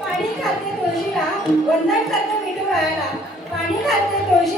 पाणी खाते तुळशीला वंदन करते विठुरायाला पाणी खाते तुळशी.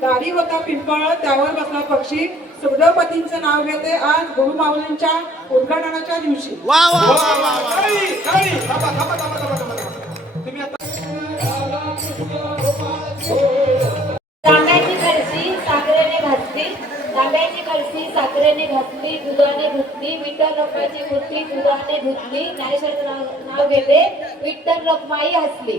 दारी होता पिंपळ त्यावर बसला पक्षी. सुगडपतींचं नाव घेते आज गुरुमाऊलींच्या उद्घाटनाच्या दिवशी. तांब्याची घातली. दुधाने धुतली नाव विठ्ठल रखमाई हसली.